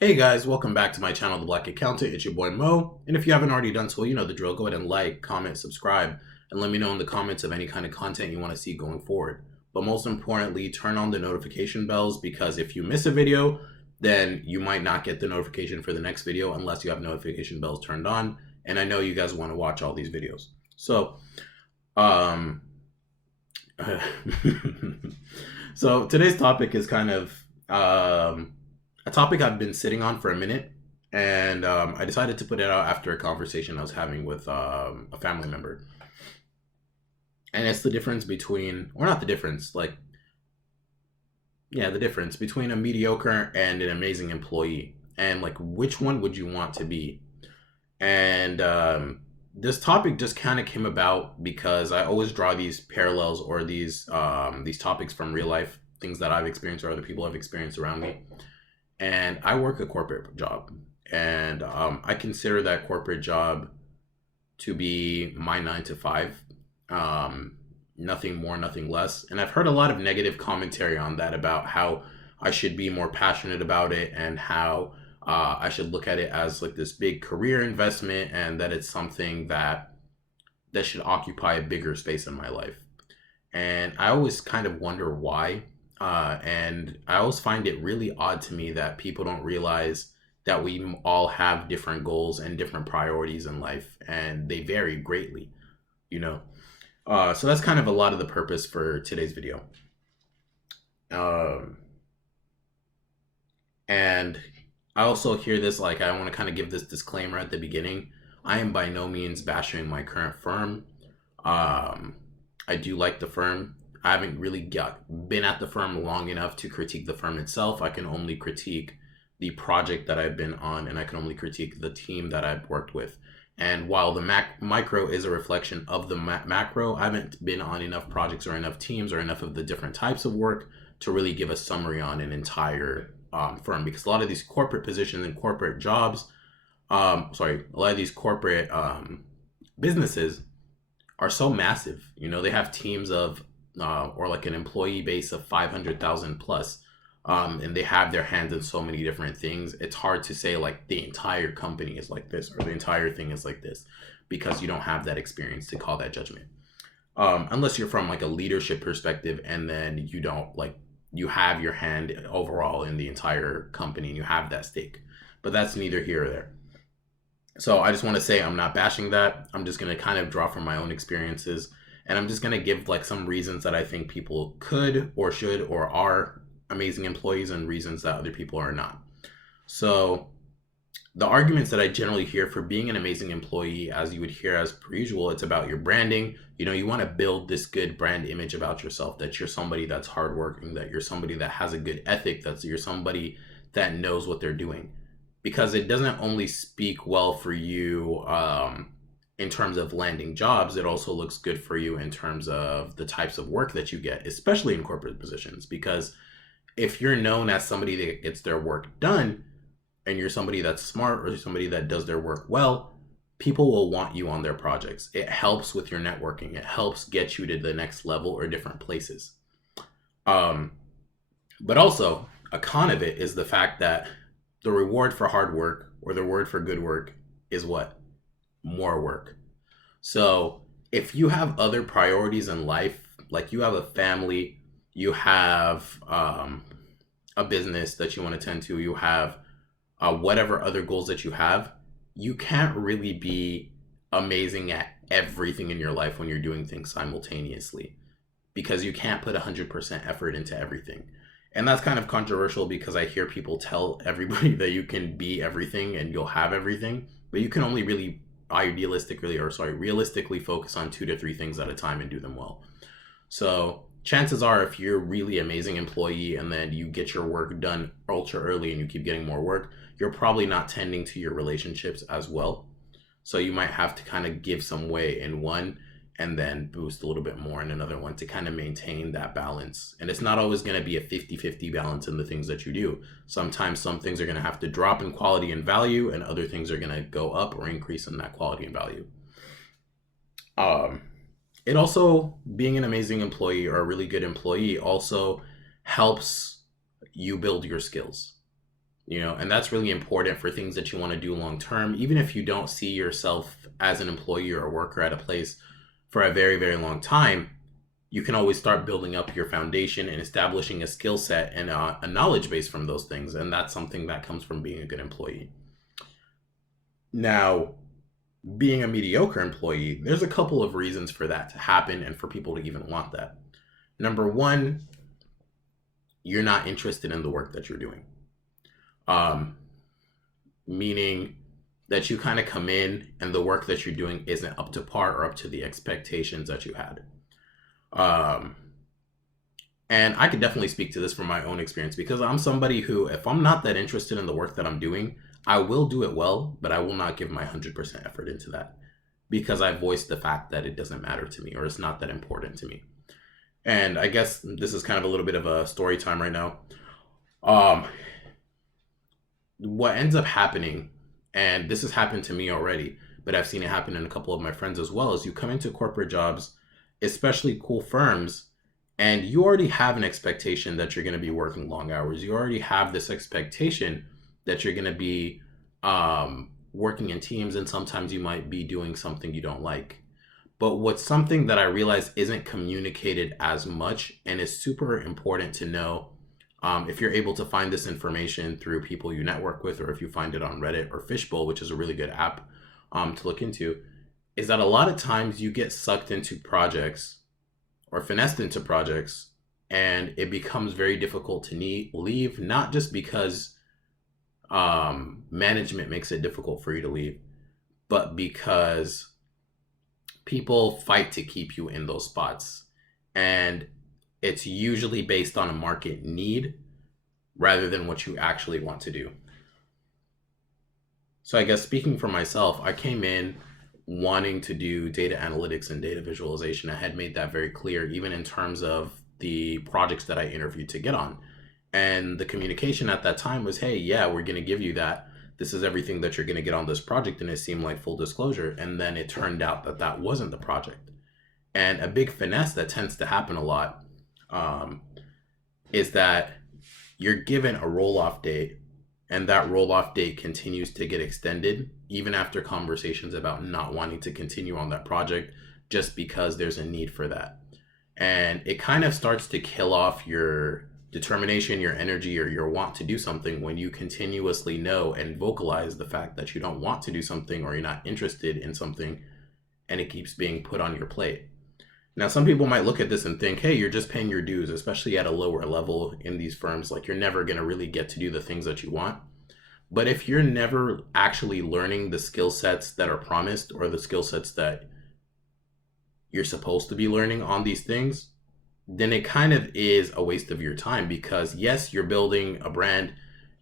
Hey guys, welcome back to my channel, The Black Accountant. It's your boy Mo. And if you haven't already done so, you know the drill. Go ahead and like, comment, subscribe, and let me know in the comments of any kind of content you want to see going forward. But most importantly, turn on the notification bells because if you miss a video, then you might not get the notification for the next video unless you have notification bells turned on. And I know you guys want to watch all these videos. So, um, so today's topic is kind of, a topic I've been sitting on for a minute, and I decided to put it out after a conversation I was having with a family member. And it's the difference between, or not the difference, like, yeah, the difference between a mediocre and an amazing employee. And, like, which one would you want to be? And this topic just kind of came about because I always draw these parallels or these topics from real life, things that I've experienced or other people have experienced around me. And I work a corporate job, and I consider that corporate job to be my 9 to 5, nothing more, nothing less. And I've heard a lot of negative commentary on that about how I should be more passionate about it and how I should look at it as like this big career investment and that it's something that should occupy a bigger space in my life. And I always kind of wonder why. And I always find it really odd to me that people don't realize that we all have different goals and different priorities in life, and they vary greatly, you know. So that's kind of a lot of the purpose for today's video. And I also hear this, like, I want to kind of give this disclaimer at the beginning. I am by no means bashing my current firm. I do like the firm. I haven't really been at the firm long enough to critique the firm itself. I can only critique the project that I've been on, and I can only critique the team that I've worked with. And while the micro is a reflection of the macro, I haven't been on enough projects or enough teams or enough of the different types of work to really give a summary on an entire firm, because a lot of these corporate positions and corporate jobs, a lot of these corporate businesses are so massive. You know, they have teams of or like an employee base of 500,000 plus, and they have their hands in so many different things. It's hard to say like the entire company is like this or the entire thing is like this, because you don't have that experience to call that judgment, unless you're from like a leadership perspective, and then you don't, like, you have your hand overall in the entire company and you have that stake. But that's neither here or there. So I just want to say I'm not bashing that. I'm just going to kind of draw from my own experiences, and I'm just going to give like some reasons that I think people could or should or are amazing employees, and reasons that other people are not. So the arguments that I generally hear for being an amazing employee, as you would hear as per usual, it's about your branding. You know, you want to build this good brand image about yourself, that you're somebody that's hardworking, that you're somebody that has a good ethic, that you're somebody that knows what they're doing. Because it doesn't only speak well for you in terms of landing jobs, it also looks good for you in terms of the types of work that you get, especially in corporate positions. Because if you're known as somebody that gets their work done, and you're somebody that's smart or somebody that does their work well, people will want you on their projects. It helps with your networking. It helps get you to the next level or different places. But also, a con of it is the fact that the reward for hard work, or the reward for good work, is what? More work. So if you have other priorities in life, like you have a family, you have a business that you want to tend to, you have whatever other goals that you have, you can't really be amazing at everything in your life when you're doing things simultaneously, because you can't put 100% effort into everything. And that's kind of controversial, because I hear people tell everybody that you can be everything and you'll have everything, but you can only really realistically focus on 2 to 3 things at a time and do them well. So chances are, if you're a really amazing employee and then you get your work done ultra early and you keep getting more work, you're probably not tending to your relationships as well. So you might have to kind of give some way in one and then boost a little bit more in another one to kind of maintain that balance. And it's not always going to be a 50-50 balance in the things that you do. Sometimes some things are going to have to drop in quality and value, and other things are going to go up or increase in that quality and value. It also, being an amazing employee or a really good employee also helps you build your skills. And that's really important for things that you want to do long term. Even if you don't see yourself as an employee or a worker at a place for a very, very long time, you can always start building up your foundation and establishing a skill set and a knowledge base from those things. And that's something that comes from being a good employee. Now, being a mediocre employee, there's a couple of reasons for that to happen and for people to even want that. Number one, you're not interested in the work that you're doing. Meaning that you kind of come in and the work that you're doing isn't up to par or up to the expectations that you had. And I could definitely speak to this from my own experience, because I'm somebody who, if I'm not that interested in the work that I'm doing, I will do it well, but I will not give my 100% effort into that, because I voiced the fact that it doesn't matter to me, or it's not that important to me. And I guess this is kind of a little bit of a story time right now. What ends up happening, and this has happened to me already, but I've seen it happen in a couple of my friends as well, is you come into corporate jobs, especially cool firms, and you already have an expectation that you're going to be working long hours. You already have this expectation that you're going to be working in teams, and sometimes you might be doing something you don't like. But what's something that I realize isn't communicated as much, and is super important to know, if you're able to find this information through people you network with, or if you find it on Reddit or Fishbowl, which is a really good app to look into, is that a lot of times you get sucked into projects or finessed into projects, and it becomes very difficult to leave, not just because management makes it difficult for you to leave, but because people fight to keep you in those spots. And it's usually based on a market need rather than what you actually want to do. So I guess speaking for myself, I came in wanting to do data analytics and data visualization. I had made that very clear, even in terms of the projects that I interviewed to get on. And the communication at that time was, hey, yeah, we're going to give you that. This is everything that you're going to get on this project. And it seemed like full disclosure. And then it turned out that that wasn't the project. And a big finesse that tends to happen a lot is that you're given a roll-off date, and that roll-off date continues to get extended even after conversations about not wanting to continue on that project, just because there's a need for that. And it kind of starts to kill off your determination, your energy, or your want to do something when you continuously know and vocalize the fact that you don't want to do something, or you're not interested in something, and it keeps being put on your plate. Now, some people might look at this and think, hey, you're just paying your dues, especially at a lower level in these firms. Like, you're never going to really get to do the things that you want. But if you're never actually learning the skill sets that are promised, or the skill sets that you're supposed to be learning on these things, then it kind of is a waste of your time. Because yes, you're building a brand.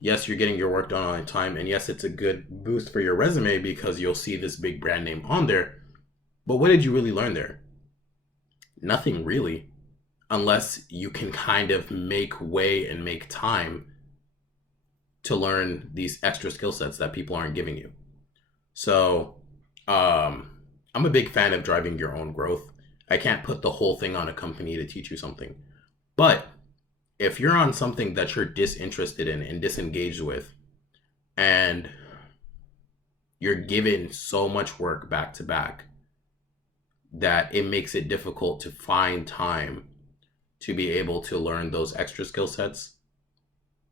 Yes, you're getting your work done on time. And yes, it's a good boost for your resume because you'll see this big brand name on there. But what did you really learn there? Nothing really, unless you can kind of make way and make time to learn these extra skill sets that people aren't giving you. So I'm a big fan of driving your own growth. I can't put the whole thing on a company to teach you something. But if you're on something that you're disinterested in and disengaged with, and you're given so much work back to back that it makes it difficult to find time to be able to learn those extra skill sets,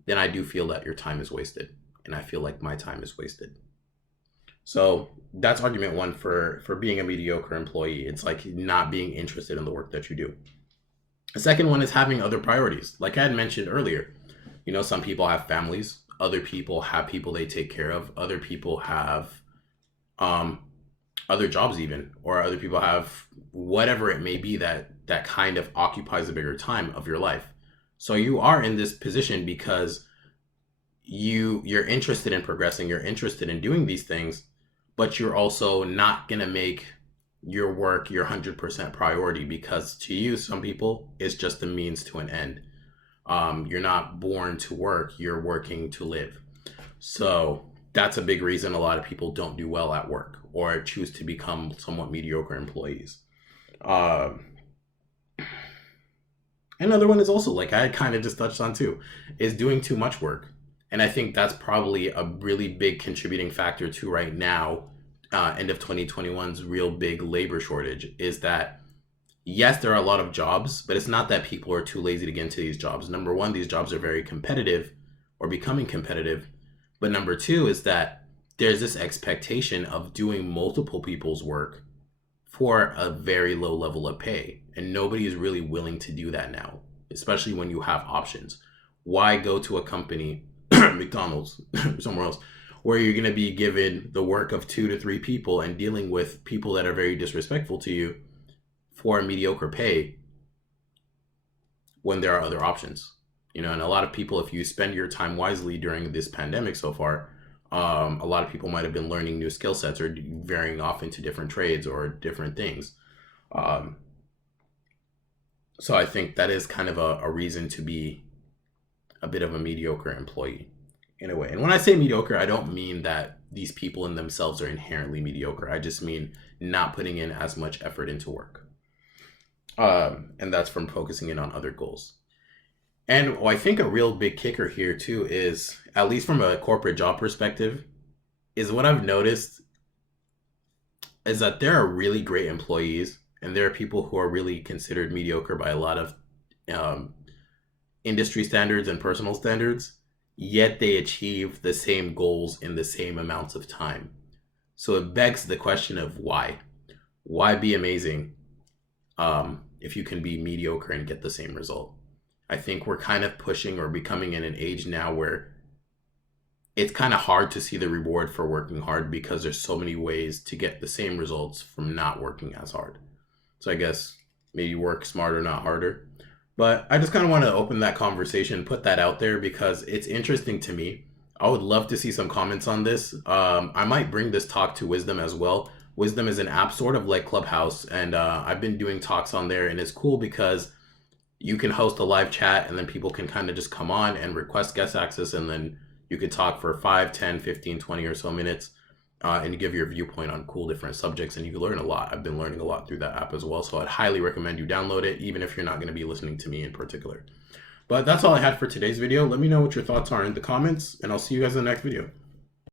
then I do feel that your time is wasted. And I feel like my time is wasted. So that's argument one for being a mediocre employee. It's like not being interested in the work that you do. The second one is having other priorities. Like I had mentioned earlier, some people have families, other people have people they take care of, other people have other jobs even, or other people have whatever it may be that kind of occupies a bigger time of your life. So you are in this position because you're interested in progressing, you're interested in doing these things, but you're also not going to make your work your 100% priority, because to you, some people, it's just a means to an end. You're not born to work, you're working to live. So that's a big reason a lot of people don't do well at work, or choose to become somewhat mediocre employees. Another one is also, like I kind of just touched on too, is doing too much work. And I think that's probably a really big contributing factor to right now, end of 2021's real big labor shortage, is that yes, there are a lot of jobs, but it's not that people are too lazy to get into these jobs. Number one, these jobs are very competitive or becoming competitive. But number two is that there's this expectation of doing multiple people's work for a very low level of pay. And nobody is really willing to do that now, especially when you have options. Why go to a company, McDonald's, somewhere else, where you're going to be given the work of 2 to 3 people and dealing with people that are very disrespectful to you for a mediocre pay when there are other options? You know, and a lot of people, if you spend your time wisely during this pandemic so far, a lot of people might have been learning new skill sets or varying off into different trades or different things. So I think that is kind of a reason to be a bit of a mediocre employee in a way. And when I say mediocre, I don't mean that these people in themselves are inherently mediocre. I just mean not putting in as much effort into work. And that's from focusing in on other goals. And I think a real big kicker here too is, at least from a corporate job perspective, is what I've noticed is that there are really great employees and there are people who are really considered mediocre by a lot of industry standards and personal standards, yet they achieve the same goals in the same amounts of time. So it begs the question of why? Why be amazing if you can be mediocre and get the same result? I think we're kind of pushing or becoming in an age now where it's kind of hard to see the reward for working hard because there's so many ways to get the same results from not working as hard. So I guess maybe work smarter, not harder. But I just kind of want to open that conversation, put that out there because it's interesting to me. I would love to see some comments on this. I might bring this talk to Wisdom as well. Wisdom is an app sort of like Clubhouse, and I've been doing talks on there, and it's cool because you can host a live chat and then people can kind of just come on and request guest access, and then you could talk for 5, 10, 15, 20 or so minutes and give your viewpoint on cool different subjects, and you can learn a lot. I've been learning a lot through that app as well, so I'd highly recommend you download it, even if you're not going to be listening to me in particular. But that's all I had for today's video. Let me know what your thoughts are in the comments, and I'll see you guys in the next video.